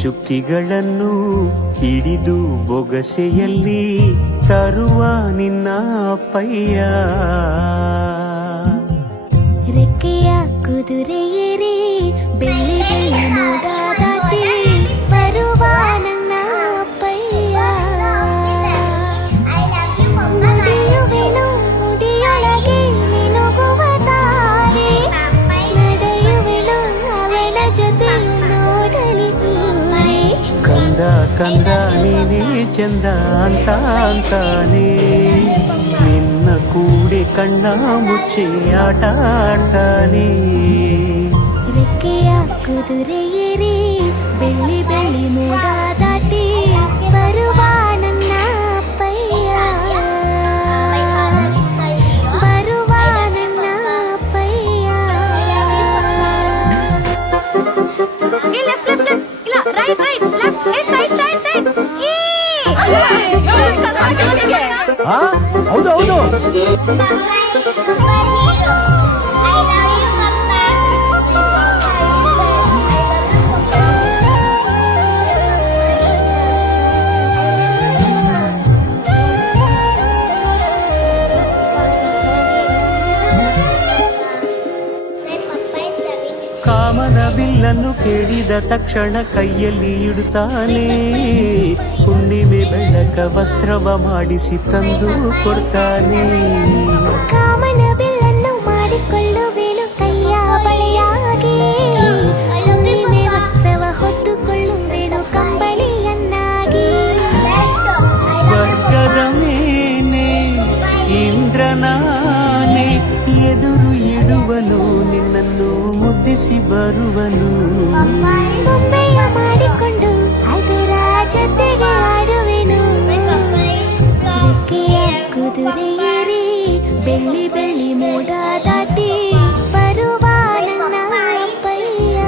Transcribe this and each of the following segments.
ಚುಕ್ಕಿಗಳನ್ನು ಹಿಡಿದು ಬೊಗಸೆಯಲ್ಲಿ ತರುವ ನಿನ್ನ ಅಪ್ಪಯ್ಯ. ರೆಕ್ಕೆಯ ಕುದುರೆ ಏರಿ ಬೆಳ್ಳಿ ಬೆಳ್ಳಿ ಮೋಡ ದಾಟಿ ಬರುವ ನನ್ನ ಅಪ್ಪಯ್ಯ. ನಡೆಯುವೆನು ಮುಡಿಯೊಳಗೆ ಮಿನುಗುವ ತಾರೆ, ನಡೆಯುವೆನು ಅವನ ಜೊತೆ ನೋಡಲಿ ಊರೇ. ಕಂದ ಕಂದ ನೀನೇ ಚಂದ ಅಂತ ಅಂತಾನೆ, ನಿನ್ನ ಕೂಡೆ ಕಣ್ಣ ಮುಚ್ಚೆ ಆಟ ಆಡ್ತಾನೆ. ರೆಕ್ಕೆಯ ಕುದುರೆ ಏರಿ ಬೆಳ್ಳಿ ಬೆಳ್ಳಿ ಮೋಡ ದಾಟಿ ಬರುವ ನನ್ನ ಅಪ್ಪಯ್ಯ, ಬರುವ ನನ್ನ ಅಪ್ಪಯ್ಯ. ಹೌದು ಹೌದು. ಕಾಮನ ಬಿಲ್ಲನ್ನು ಕೇಳಿದ ತಕ್ಷಣ ಕೈಯಲ್ಲಿ ಇಡುತ್ತಾನೆ, ಹುಣ್ಣಿಮೆ ಬೆಳಕ ವಸ್ತ್ರವ ಮಾಡಿಸಿ ತಂದು ಕೊಡ್ತಾನೆ. ಕಾಮನ ಬಿಲ್ಲನ್ನು ಮಾಡಿಕೊಳ್ಳುವೆನು ಕೈಯ ಬಳೆಯಾಗಿ, ಹುಣ್ಣಿಮೆ ವಸ್ತ್ರವ ಹೊತ್ತುಕೊಳ್ಳುವೆನು ಕಂಬಳಿಯನ್ನಾಗಿ. ಸ್ವರ್ಗದ ಮೇಲೆ ಇಂದ್ರನಾನೆ ಎದುರು ಇಡುವನು, ನಿನ್ನನ್ನು ಮುದ್ದಿಸಿ ಬರುವನು. ಬೊಂಬೆಯ ಮಾಡಿಕೊಂಡು ಅದರ ಜೊತೆಗೆ ಆಡುವೆನು. ರೆಕ್ಕೆಯ ಕುದುರೆ ಏರಿ ಬೆಳ್ಳಿ ಬೆಳ್ಳಿ ಮೋಡ ದಾಟಿ ಬರುವ ನನ್ನ ಅಪ್ಪಯ್ಯ.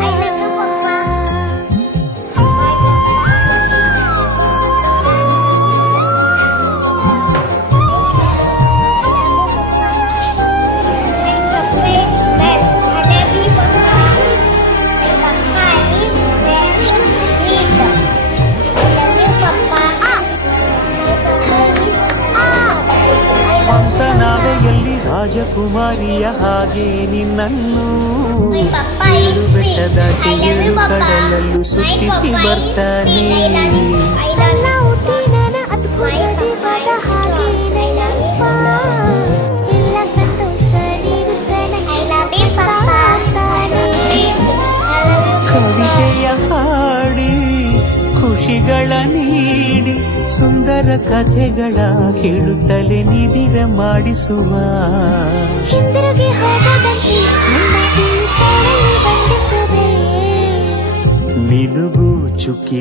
ಹಂಸನಾವೆಯಲ್ಲಿ ರಾಜಕುಮಾರಿಯ ಹಾಗೆ ನಿನ್ನನ್ನು ಏಳು ಬೆಟ್ಟದಾಚೆ ಏಳು ಕಡಲಲ್ಲೂ ಸುತ್ತಿಸಿ ಬರ್ತಾನೆ. ನನ್ನ ಹುಟ್ಟಿನ ಅದ್ಭುತ ಪದ ಹಾಗೆ ನನ್ನಪ್ಪ, ಎಲ್ಲ ಸಂತೋಷ ನೀಡುತ್ತಾನೆ ಕವಿತೆಯ ಹಾಡಿ ಖುಷಿಗಳ ನೀಡಿ ಸುಂದರ ಕಥೆಗಳ ಹೇಳುತ್ತಲೇ ನಿದಿರ ಮಾಡಿಸುವ. ಹಿಂದಿರುಗಿ ಹೋಗದಂತೆ ನನ್ನ ಈ ಕೋಣೆಗೆ ಬಂಧಿಸುವೆ. ಮಿನುಗು ಚುಕ್ಕಿ